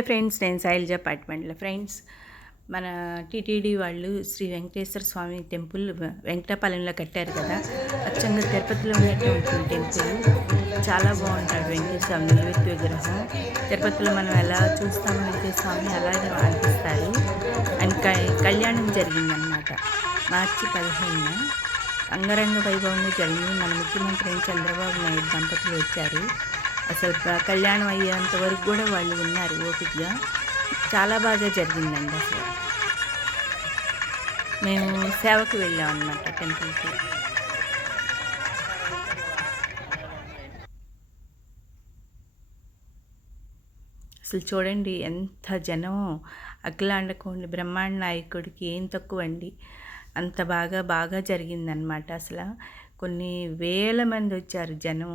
Friends నేను శైలజ అపార్ట్మెంట్లో. Friends మన టీటీడీ వాళ్ళు శ్రీ వెంకటేశ్వర స్వామి టెంపుల్ వెంకటపాలెంలో కట్టారు కదా. అచ్చంగా తిరుపతిలో ఉన్నటువంటి టెంపుల్. చాలా బాగుంటాడు వెంకటేశ్వర స్వామి నిలువెత్తు విగ్రహం. తిరుపతిలో మనం ఎలా చూస్తామో వెంకటేశ్వర స్వామి అలాగే అనిపిస్తారు అండ్ కళ్యాణం జరిగిందనమాట. మార్చి పదిహేనున అంగరంగ వైభవంగా జరిగింది. మన ముఖ్యమంత్రి చంద్రబాబు నాయుడు దంపతులు వచ్చారు. అసలు కళ్యాణం అయ్యేంత వరకు కూడా వాళ్ళు ఉన్నారు ఓపికగా చాలా బాగా జరిగిందండి అసలు. మేము సేవకు వెళ్ళాం అన్నమాట టెంపుల్కి. అసలు చూడండి ఎంత జనం. అఖిలాండకోండి బ్రహ్మాండ నాయకుడికి ఏం తక్కువ అండి అంత బాగా బాగా జరిగిందనమాట అసలు. కొన్ని వేల మంది వచ్చారు జనం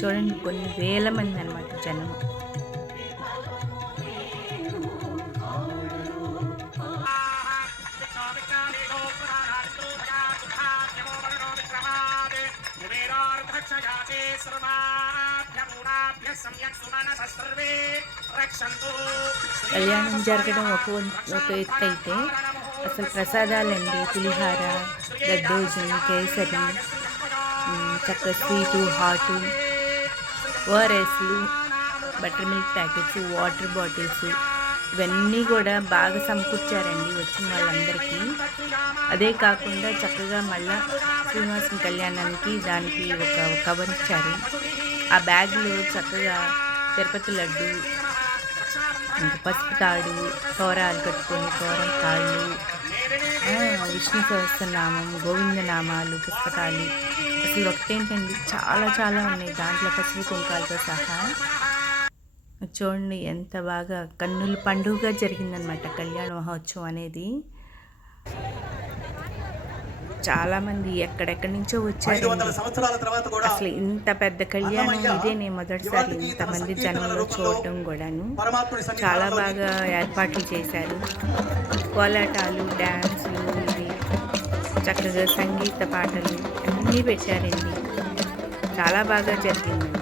చూడండి కొన్ని వేల మంది అనమాట జనం. కళ్యాణం జరగడం ఒక ఒక ఎత్తు అయితే అసలు ప్రసాదాలండి పులిహార దద్దోజనం కేసరి చక్క sweet hot. ఓఆర్ఎస్లు butter milk packets water bottles ఇవన్నీ కూడా బాగా సమకూర్చారండి వచ్చిన వాళ్ళందరికీ. అదే కాకుండా చక్కగా మళ్ళా శ్రీనివాసం కళ్యాణానికి దానికి ఒక కవర్ ఇచ్చారు. ఆ బ్యాగ్లో చక్కగా తిరుపతి లడ్డు ఇంకా పసుపు తాడు తోరాలు కట్టుకొని తోరం తాళ్ళు విష్ణు సహస్రనామం గోవింద నామాలు పుస్తకాలు. అసలు ఒకటేంటండి? చాలా చాలా ఉన్నాయి. దాంట్లో పసుపు కుంకాలతో సహా. చూడండి ఎంత బాగా కన్నుల పండుగగా జరిగిందనమాట కళ్యాణ మహోత్సవం అనేది. చాలామంది ఎక్కడెక్కడి నుంచో వచ్చారు. అసలు ఇంత పెద్ద కళ్యాణం ఇదే నేను మొదటిసారి ఇంతమంది జనంలో చూడటం కూడాను చాలా బాగా ఏర్పాట్లు చేశారు. కోలాటాలు డ్యాన్సులు ఇది చక్కగా సంగీత పాటలు అన్నీ పెట్టారండి. చాలా బాగా జరిగింది.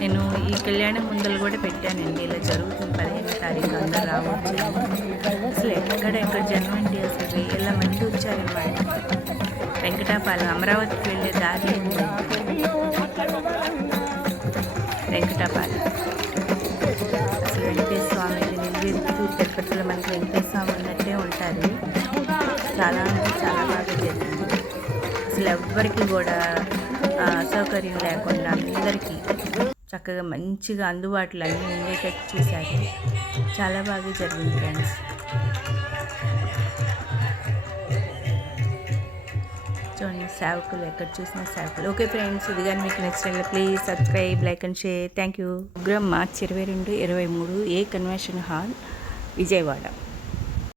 నేను ఈ కళ్యాణం ముందలు కూడా పెట్టానండి. ఇలా జరుగుతుంది పదిహేను తారీఖు అందరు రావచ్చు. అసలు ఎక్కడ జనం అండి అసలు వేల మంది వచ్చారన్నమాట వెంకటాపాలెం అమరావతికి వెళ్ళే దారి వెంకటాపాలెం. అసలు వెంకటేశ్వర స్వామి నిలువెత్తు తిరుపతిలో మనకి వెంకటేశ్వర స్వామి ఉన్నట్టే ఉంటారు. చాలా అంటే చాలా బాగా జరిగింది. అసలు ఎవ్వరికి కూడా అసౌకర్యం లేకుండా అందరికీ చక్కగా మంచిగా అందుబాటులో అన్నీ ఉండేటట్టు చూశారు చాలా బాగా జరిగింది ఫ్రెండ్స్. చూడండి సేవకులు ఎక్కడ చూసినా సేవకులు. ఓకే ఫ్రెండ్స్ ఇది కానీ మీకు next please subscribe like and share thank you Ugramm March ఇరవై రెండు ఇరవై మూడు ఏ కన్వెన్షన్ హాల్ విజయవాడ.